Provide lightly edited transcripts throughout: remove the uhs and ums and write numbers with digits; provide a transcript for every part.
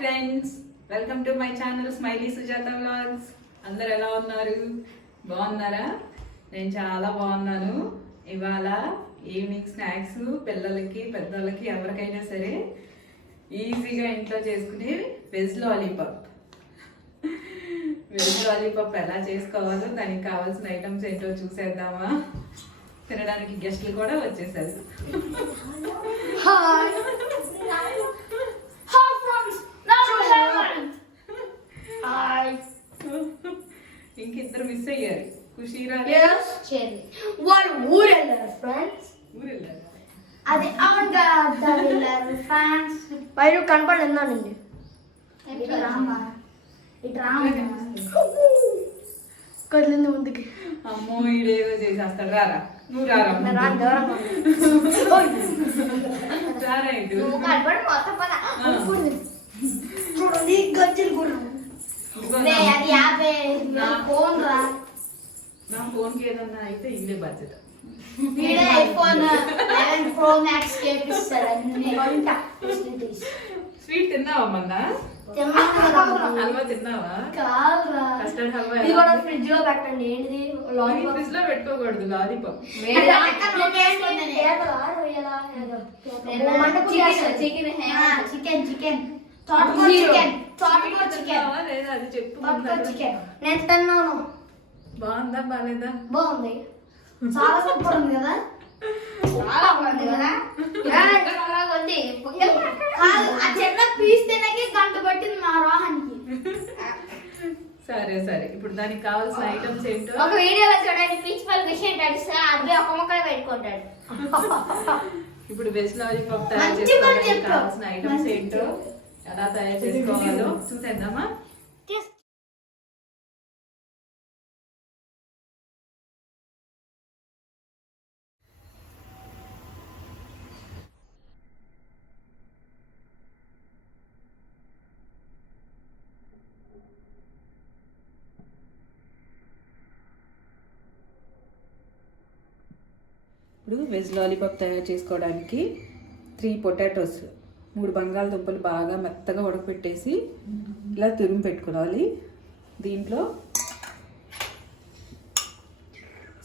Friends, welcome to my channel smiley Sujatha vlogs. అందరు ఎలా ఉన్నారు? బాగున్నారా? నేను చాలా బాగున్నాను. ఇవాళ ఈవినింగ్ స్నాక్స్ పిల్లలకి పెద్దలకి ఎవరికైనా సరే ఈజీగా ఇంట్లో చేసుకునే వెజ్ లాలీపాప్ ఎలా చేసుకోవాలో దానికి కావాల్సిన ఐటమ్స్ ఏంటో చూసేద్దామా? తినడానికి గెస్ట్లు కూడా వచ్చేసారు. ఇంకిద్దరు మిస్ అయ్యారు. ఖుషి వాళ్ళు ఊరు వెళ్ళారు ఫ్రెండ్స్. అదే వెళ్ళారు ఫ్రెండ్స్. బయట కనపడిందండి. కదిలింది ముందుకి. అమ్మో ఈడేదో చేసేస్తాడు. రారా నువ్వు రారా చూడండి గజ్జలు కూడా. నా ఫోన్ కి ఏదన్నా అయితే ఇల్లే బాధ్యత. స్వీట్ తిన్నావా మొన్న? హల్వా తిన్నావా? కస్టర్డ్ హల్వా ఫ్రిడ్జ్ లో పెట్టండి. ఏంటిది? ఫ్రిడ్జ్ లో పెట్టుకోకూడదు లాలీపాప్. చికెన్ లేదా అది చెప్పు. నేను తిన్నాను. బాగుందా బాగాలేదా? బాగుంది, చాలా సూపర్ ఉంది కదా. చాలా బాగుంది కదా. ఆ చిన్న పీస్ తినకి గంట పట్టింది మా రోహానికి. సరే సరే, ఇప్పుడు దానికి కావాల్సిన ఐటమ్స్ ఏంటో ఒక వీడియోలో చూడండి. పీచ్ పళ్ళు విషయం అది ఒక మొక్కలు పెట్టుకుంటాడు. ఇప్పుడు వెజ్ లాలీపాప్ తయారు చేసుకోవడానికి కావాల్సిన ఐటమ్స్ ఏంటో ఎలా తయారు చేసుకోవాలో చూసేద్దామా? ఇప్పుడు వెజ్ లాలీపాప్ తయారు చేసుకోవడానికి 3 పొటాటోస్, 3 బంగాళదుంపలు బాగా మెత్తగా ఉడకపెట్టేసి ఇలా తురిమి పెట్టుకోవాలి. దీంట్లో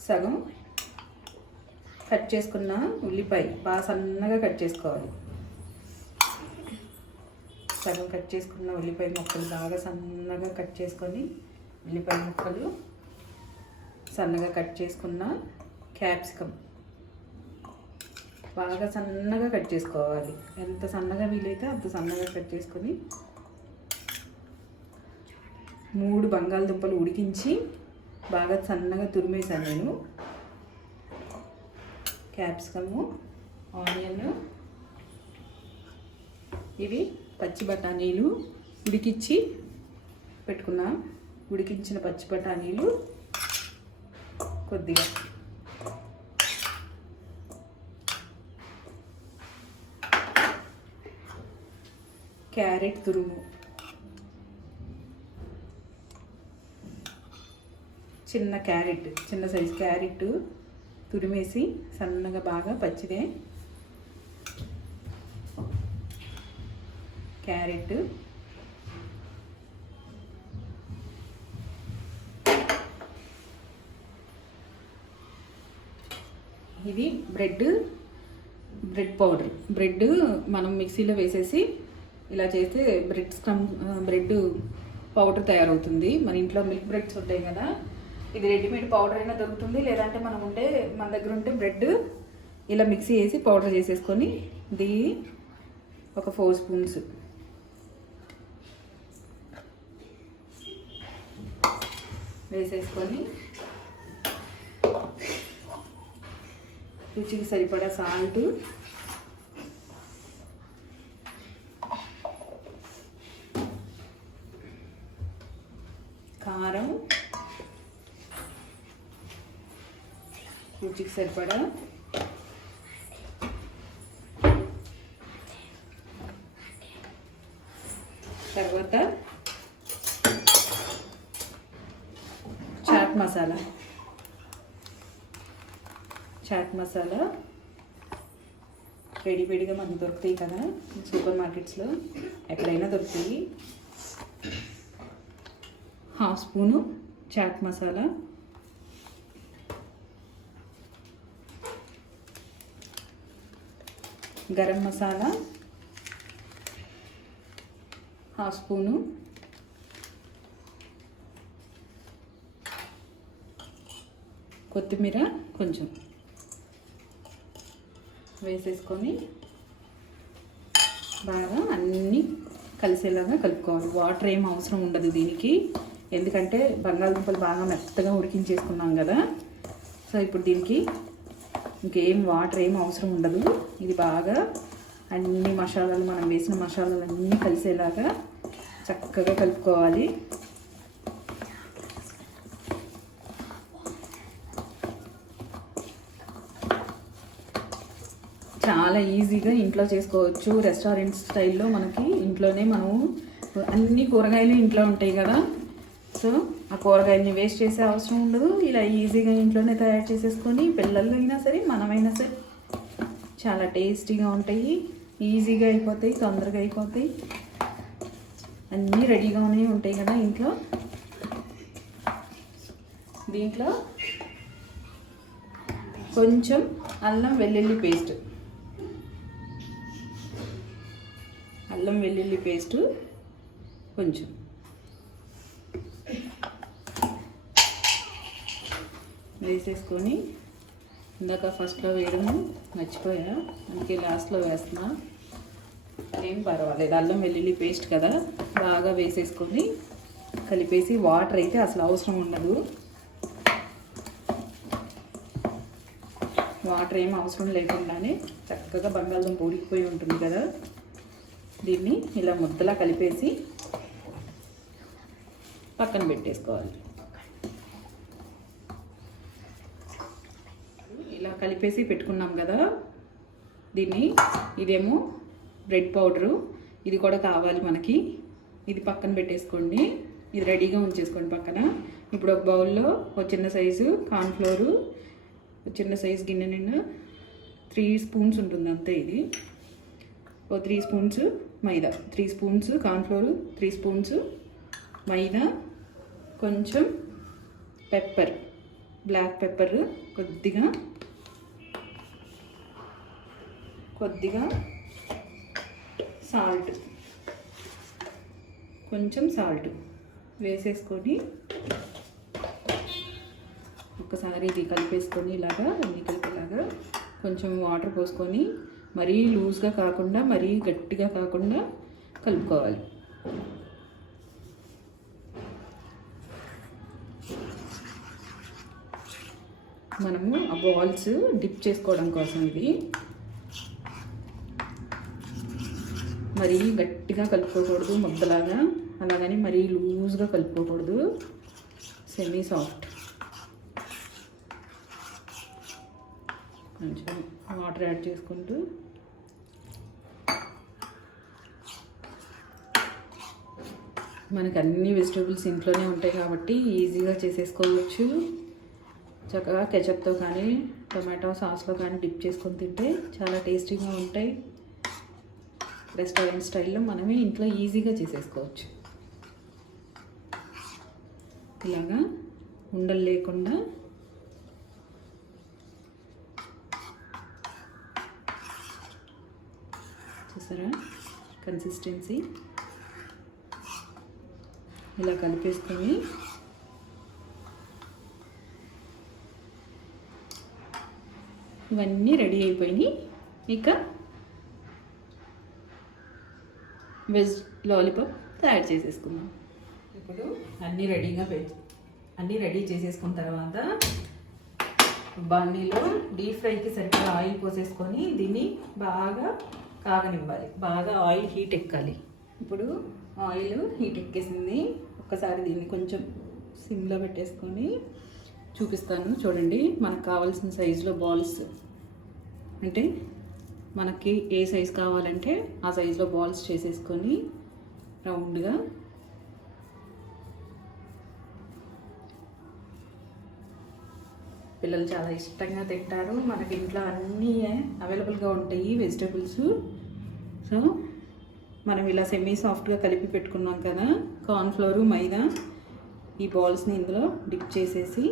సగం కట్ చేసుకున్న ఉల్లిపాయ బాగా సన్నగా కట్ చేసుకోవాలి. సగం కట్ చేసుకున్న ఉల్లిపాయ ముక్కలు బాగా సన్నగా కట్ చేసుకొని, ఉల్లిపాయ ముక్కలు సన్నగా కట్ చేసుకున్న క్యాప్సికమ్ బాగా సన్నగా కట్ చేసుకోవాలి. ఎంత సన్నగా వీలైతే అంత సన్నగా కట్ చేసుకొని, 3 బంగాళదుంపలు ఉడికించి బాగా సన్నగా తురిమేసాను నేను. క్యాప్సికము, ఆనియన్, ఇవి పచ్చి బఠానీలు ఉడికించి పెట్టుకున్నా. ఉడికించిన పచ్చి బఠానీలు కొద్దిగా, క్యారెట్ తురుము, చిన్న సైజు క్యారెట్ తురిమేసి సన్నగా బాగా పచ్చిదే క్యారెట్, ఇది బ్రెడ్ పౌడర్. బ్రెడ్ మనం మిక్సీలో వేసేసి ఇలా చేస్తే బ్రెడ్ పౌడర్ తయారవుతుంది. మన ఇంట్లో మిల్క్ బ్రెడ్స్ ఉంటాయి కదా, ఇది రెడీమేడ్ పౌడర్ అయినా దొరుకుతుంది. లేదంటే మన దగ్గర ఉంటే బ్రెడ్ ఇలా మిక్సీ వేసి పౌడర్ చేసేసుకొని ఇది ఒక 4 స్పూన్స్ వేసేసుకొని, రుచికి సరిపడా సాల్ట్, కారం, రుచికి సరిపడా తర్వాత చాట్ మసాలా, చాట్ మసాలా, వేడివేడిగా మనకు దొరుకుతాయి కదా సూపర్ మార్కెట్స్లో, ఎక్కడైనా దొరుకుతాయి. Half spoon chaat masala, garam masala half spoon, కొత్తిమీర కొంచెం వేసేసుకొని బాగా అన్నీ కలిసేలాగా కలుపుకోవాలి. వాటర్ ఏం అవసరం ఉండదు దీనికి, ఎందుకంటే బంగాళదుంపలు బాగా మెత్తగా ఉడికించేసుకున్నాం కదా. సో ఇప్పుడు దీనికి ఇంకేం వాటర్ ఏం అవసరం ఉండదు. ఇది బాగా అన్ని మసాలాలు, మనం వేసిన మసాలాలు అన్నీ కలిసేలాగా చక్కగా కలుపుకోవాలి. చాలా ఈజీగా ఇంట్లో చేసుకోవచ్చు. రెస్టారెంట్ స్టైల్లో మనకి ఇంట్లోనే మనము అన్ని కూరగాయలు ఇంట్లో ఉంటాయి కదా. సో ఆ కూరగాయలని వేస్ట్ చేసే అవసరం ఉండదు. ఇలా ఈజీగా ఇంట్లోనే తయారు చేసేసుకొని పిల్లలు అయినా సరే మనమైనా సరే చాలా టేస్టీగా ఉంటాయి. ఈజీగా అయిపోతాయి, తొందరగా అయిపోతాయి. అన్నీ రెడీగానే ఉంటాయి కదా ఇంట్లో. దీంట్లో కొంచెం అల్లం వెల్లుల్లి పేస్ట్, అల్లం వెల్లుల్లి పేస్టు కొంచెం వేసేసుకొని, ఇందాక ఫస్ట్లో వేయడం మర్చిపోయా, అందుకే లాస్ట్లో వేస్తున్నా. ఏం పర్వాలేదు, అల్లం వెల్లుల్లి పేస్ట్ కదా, బాగా వేసేసుకొని కలిపేసి, వాటర్ అయితే అసలు అవసరం ఉండదు. వాటర్ ఏం అవసరం లేకుండానే చక్కగా బంగాళదుంప ఉడికిపోయి ఉంటుంది కదా. దీన్ని ఇలా ముద్దలా కలిపేసి పక్కన పెట్టేసుకోవాలి. ఇలా కలిపేసి పెట్టుకున్నాం కదా. దీన్ని, ఇదేమో బ్రెడ్ పౌడరు, ఇది కూడా కావాలి మనకి. ఇది పక్కన పెట్టేసుకోండి, ఇది రెడీగా ఉంచేసుకోండి పక్కన. ఇప్పుడు ఒక బౌల్లో ఒక చిన్న సైజు కార్న్ఫ్లోరు, చిన్న సైజు గిన్నె నిండా 3 స్పూన్స్ ఉంటుంది అంతే. ఇది ఓ 3 స్పూన్స్ మైదా, 3 స్పూన్స్ కార్న్ఫ్లోరు, 3 స్పూన్స్ మైదా, కొంచెం పెప్పర్, బ్లాక్ పెప్పర్ కొద్దిగా, సాల్ట్, కొంచెం సాల్ట్ వేసేసుకొని ఒకసారి ఇది కలిపేసుకొని ఇలాగా అన్ని కలిపేలాగా కొంచెం వాటర్ పోసుకొని, మరీ లూజ్గా కాకుండా మరీ గట్టిగా కాకుండా కలుపుకోవాలి. మనము ఆ బాల్స్ డిప్ చేసుకోవడం కోసం ఇది మరీ గట్టిగా కలుపుకోకూడదు ముద్దలాగా, అలాగని మరీ లూజ్గా కలుపుకోకూడదు, సెమీ సాఫ్ట్. కొంచెం వాటర్ యాడ్ చేసుకుంటూ మనకు అన్ని వెజిటేబుల్స్ ఇంట్లోనే ఉంటాయి కాబట్టి ఈజీగా చేసేసుకోవచ్చు. చక్కగా కెచప్తో కానీ టొమాటో సాస్లో కానీ డిప్ చేసుకొని తింటే చాలా టేస్టీగా ఉంటాయి. రెస్టారెంట్ స్టైల్లో మనమే ఇంట్లో ఈజీగా చేసేసుకోవచ్చు. ఇలాగా ఉండలు లేకుండా చూసారా కన్సిస్టెన్సీ, ఇలా కలిపేసుకొని ఇవన్నీ రెడీ అయిపోయినాయి. ఇక వెజ్ లాలీపాప్ తయారు చేసేసుకుందాం. ఇప్పుడు అన్నీ రెడీ చేసేసుకున్న తర్వాత బాణీలో డీప్ ఫ్రైకి సరిపడా ఆయిల్ పోసేసుకొని దీన్ని బాగా కాగనివ్వాలి, బాగా ఆయిల్ హీట్ ఎక్కాలి. ఇప్పుడు ఆయిల్ హీట్ ఎక్కేసింది. ఒక్కసారి దీన్ని కొంచెం సిమ్లో పెట్టేసుకొని చూపిస్తాను చూడండి. మనకు కావాల్సిన సైజులో బాల్స్, అంటే మనకి ఏ సైజు కావాలంటే ఆ సైజులో బాల్స్ చేసేసుకొని రౌండ్గా పిల్లలు చాలా ఇష్టంగా తింటారు. మనకి ఇంట్లో అన్నీ అవైలబుల్గా ఉంటాయి వెజిటేబుల్స్. సో మనం ఇలా సెమీ సాఫ్ట్గా కలిపి పెట్టుకున్నాం కదా కార్న్ఫ్లోరు మైదా, ఈ బాల్స్ని ఇందులో డిప్ చేసేసి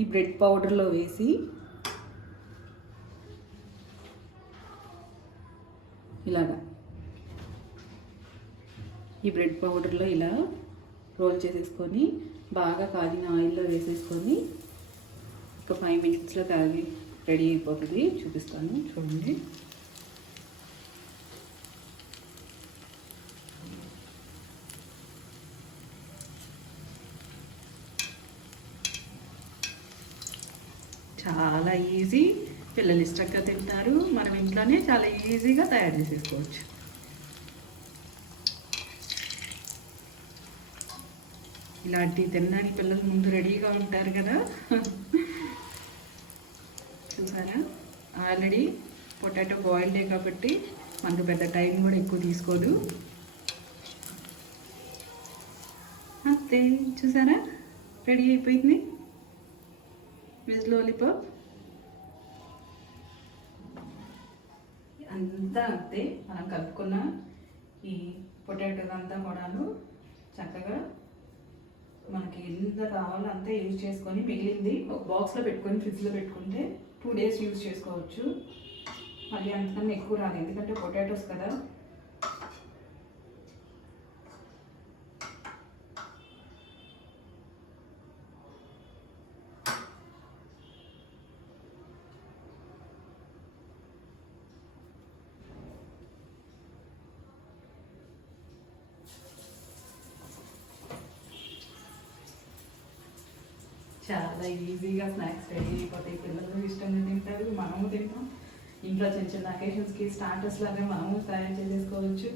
ఈ బ్రెడ్ పౌడర్లో వేసి ఇలాగా ఈ బ్రెడ్ పౌడర్లో ఇలా రోల్ చేసేసుకొని బాగా కాగిన ఆయిల్లో వేసేసుకొని ఒక 5 మినిట్స్లో రెడీ అయిపోతుంది. చూపిస్తాను చూడండి. చాలా ఈజీ, పిల్లలు ఇష్టంగా తింటారు. మనం ఇంట్లోనే చాలా ఈజీగా తయారు చేసేసుకోవచ్చు. ఇలాంటి తినడానికి పిల్లలు ముందు రెడీగా ఉంటారు కదా. చూసారా, ఆల్రెడీ పొటాటో బాయిల్డే కాబట్టి మనకు పెద్ద టైం కూడా ఎక్కువ తీసుకోదు. అంతే, చూసారా రెడీ అయిపోయింది వెజ్ లాలీపాప్. అంతా అంతే, మనం కలుపుకున్న ఈ పొటాటో అంతా కూడాను చక్కగా మనకి ఎంత కావాలో అంతా యూజ్ చేసుకొని మిగిలింది ఒక బాక్స్లో పెట్టుకొని ఫ్రిడ్జ్లో పెట్టుకుంటే 2 days యూజ్ చేసుకోవచ్చు. మళ్ళీ అంతకన్నా ఎక్కువ రాదు, ఎందుకంటే పొటాటోస్ కదా. చాలా ఈజీగా స్నాక్స్ రెడీ అయిపోతాయి. పిల్లలు ఇష్టంగా తింటారు, మనము తింటాం. ఇంట్లో చిన్న చిన్న అకేషన్స్కి స్టార్టర్స్ లాగా మనము తయారు చేసేసుకోవచ్చు.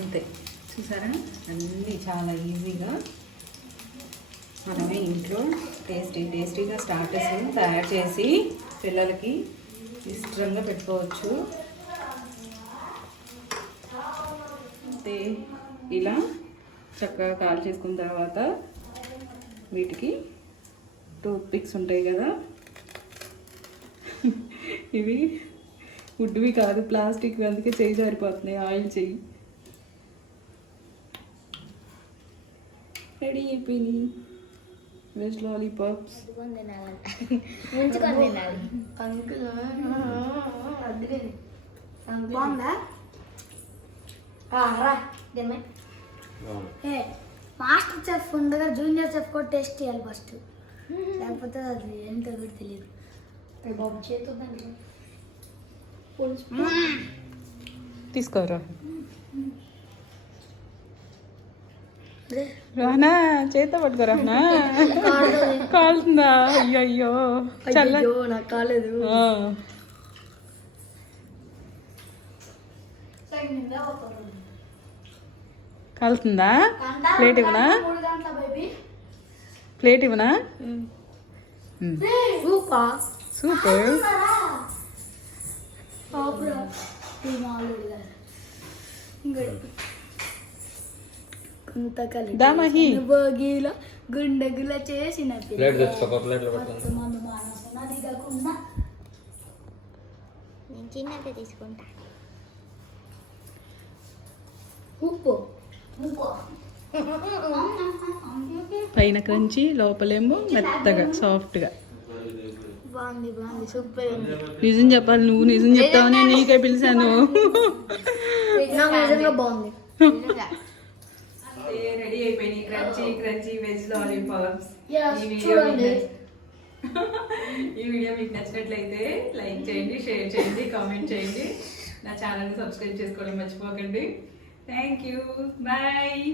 అంతే, చూసారా అన్నీ చాలా ఈజీగా మనమే ఇంట్లో టేస్టీగా స్టార్టర్స్ తయారు చేసి పిల్లలకి ఇష్టంగా పెట్టుకోవచ్చు. అంతే, ఇలా చక్కగా కాల్ చేసుకున్న తర్వాత వీటికి టూత్ పిక్స్ ఉంటాయి కదా, ఇవి వుడ్వి కాదు ప్లాస్టిక్, అందుకే చేయి జారిపోతున్నాయి. ఆయిల్ చెయ్యి రెడీ అయిపోయినాయి వెజ్ లాలీపాప్స్. మాస్టర్ చెఫ్ ఉండగా జూనియర్ చెఫ్ కూడా టేస్ట్ చేయాలి ఫస్ట్, లేకపోతే అది ఏంటో కూడా తెలియదు. బాబు చేతో తీసుకోరా రానా, చేత పట్టుకో రానా. కాలుతుందా? అయ్యో అయ్యో, చల్ల నాకు కాలేదు. కాలుతుందా? ప్లేట్ ఇవ్వనా? ప్లేట్ ఇవ్వనా? సూపర్. గుండగుల చేసిన చిన్నగా తీసుకుంటా. ఉప్పు పైన క్రంచి, లోపలేమో మెత్తగా సాఫ్ట్గా. బాగుంది బాగుంది, సూపర్. నిజం చెప్పాలి, నువ్వు నిజం చెప్తావని నీకే పిలిచాను. నిజంగా బాగుంది. రెడీ అయిపోయినాయి క్రంచీ వెజ్ లాలీపాప్స్. ఈ వీడియో మీకు నచ్చినట్లయితే లైక్ చేయండి, షేర్ చేయండి, కామెంట్ చేయండి. నా ఛానల్ని సబ్స్క్రైబ్ చేసుకోవడం మర్చిపోకండి. Thank you. బాయ్.